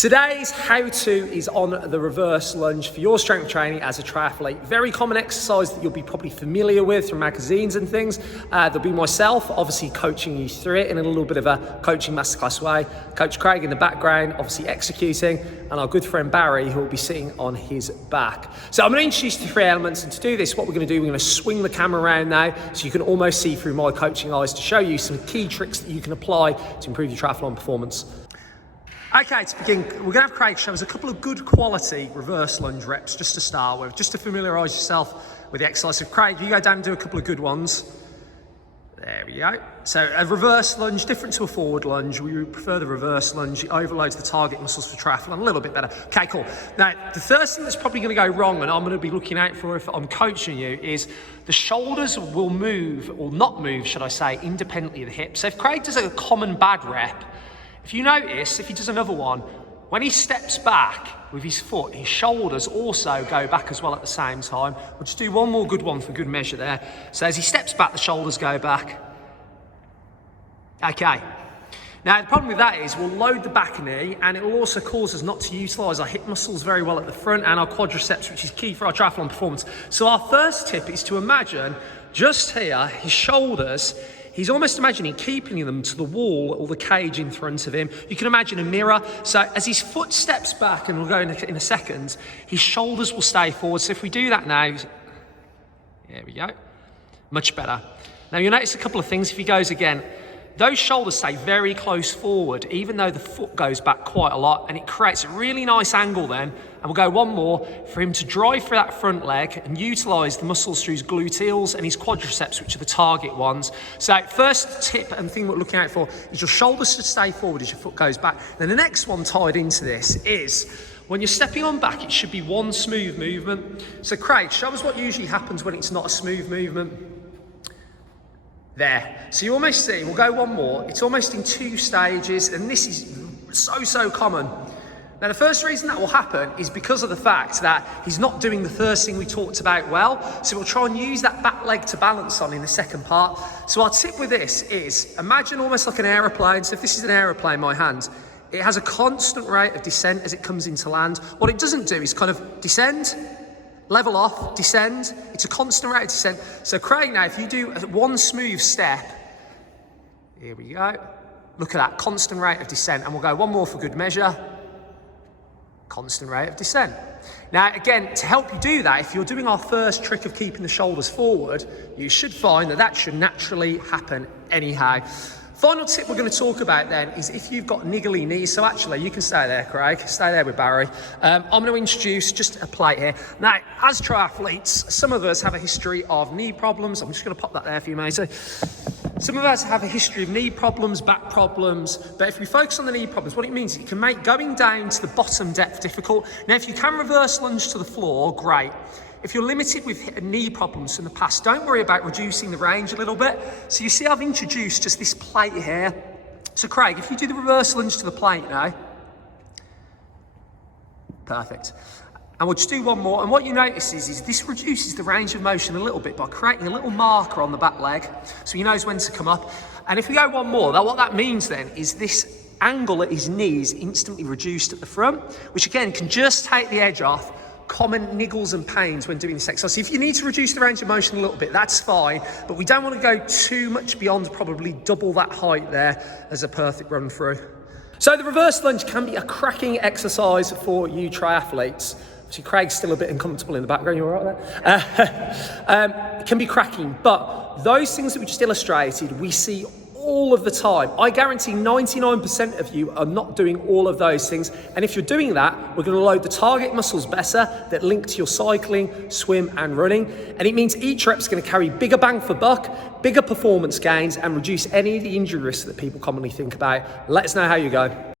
Today's how-to is on the reverse lunge for your strength training as a triathlete. Very common exercise that you'll be probably familiar with from magazines and things. There'll be myself, obviously coaching you through it in a little bit of a coaching masterclass way. Coach Craig in the background, obviously executing, and our good friend Barry, who will be sitting on his back. So I'm going to introduce you to three elements, and to do this, what we're going to do, we're going to swing the camera around now so you can almost see through my coaching eyes to show you some key tricks that you can apply to improve your triathlon performance. Okay, to begin, we're going to have Craig show us a couple of good quality reverse lunge reps just to start with, just to familiarise yourself with the exercise. So Craig, you go down and do a couple of good ones. There we go. So a reverse lunge, different to a forward lunge. We prefer the reverse lunge. It overloads the target muscles for triathlon a little bit better. Okay, cool. Now, the first thing that's probably going to go wrong, and I'm going to be looking out for if I'm coaching you, is the shoulders will move, or not move, should I say, independently of the hips. So if Craig does a common bad rep, if you notice, if he does another one, when he steps back with his foot, his shoulders also go back as well at the same time. We'll just do one more good one for good measure there. So as he steps back, the shoulders go back. Okay. Now, the problem with that is we'll load the back knee, and it will also cause us not to utilise our hip muscles very well at the front and our quadriceps, which is key for our triathlon performance. So our first tip is to imagine just here, his shoulders, he's almost imagining keeping them to the wall or the cage in front of him. You can imagine a mirror. So as his foot steps back, and we'll go in a second, his shoulders will stay forward. So if we do that now, there we go, much better. Now you'll notice a couple of things. If he goes again, those shoulders stay very close forward, even though the foot goes back quite a lot, and it creates a really nice angle then. And we'll go one more for him to drive through that front leg and utilise the muscles through his gluteals and his quadriceps, which are the target ones. So first tip and thing we're looking out for is your shoulders should stay forward as your foot goes back. Then the next one tied into this is when you're stepping on back, it should be one smooth movement. So Craig, show us what usually happens when it's not a smooth movement. There. So you almost see, we'll go one more, it's almost in two stages, and this is so common. Now the first reason that will happen is because of the fact that he's not doing the first thing we talked about well, so we'll try and use that back leg to balance on in the second part. So our tip with this is, imagine almost like an aeroplane. So if this is an aeroplane, my hand, it has a constant rate of descent as it comes into land. What it doesn't do is kind of descend, level off, descend. It's a constant rate of descent. So Craig, now if you do one smooth step, here we go, look at that, constant rate of descent, and we'll go one more for good measure, constant rate of descent. Now again, to help you do that, if you're doing our first trick of keeping the shoulders forward, you should find that that should naturally happen anyhow. Final tip we're going to talk about then is if you've got niggly knees. So actually, you can stay there, Craig. Stay there with Barry. I'm going to introduce just a plate here. Now, as triathletes, some of us have a history of knee problems. I'm just going to pop that there for you, mate. So, some of us have a history of knee problems, back problems, but if we focus on the knee problems, what it means is it can make going down to the bottom depth difficult. Now, if you can reverse lunge to the floor, great. If you're limited with knee problems in the past, don't worry about reducing the range a little bit. So you see I've introduced just this plate here. So Craig, if you do the reverse lunge to the plate now, perfect. And we'll just do one more. And what you notice is this reduces the range of motion a little bit by creating a little marker on the back leg, so he knows when to come up. And if we go one more, what that means then is this angle at his knee is instantly reduced at the front, which again can just take the edge off common niggles and pains when doing this exercise. So if you need to reduce the range of motion a little bit, that's fine, but we don't want to go too much beyond probably double that height there as a perfect run through. So the reverse lunge can be a cracking exercise for you triathletes. See, Craig's still a bit uncomfortable in the background, you all right there? It can be cracking, but those things that we just illustrated, we see all of the time. I guarantee 99% of you are not doing all of those things. And if you're doing that, we're going to load the target muscles better that link to your cycling, swim and running. And it means each rep's going to carry bigger bang for buck, bigger performance gains, and reduce any of the injury risks that people commonly think about. Let us know how you go.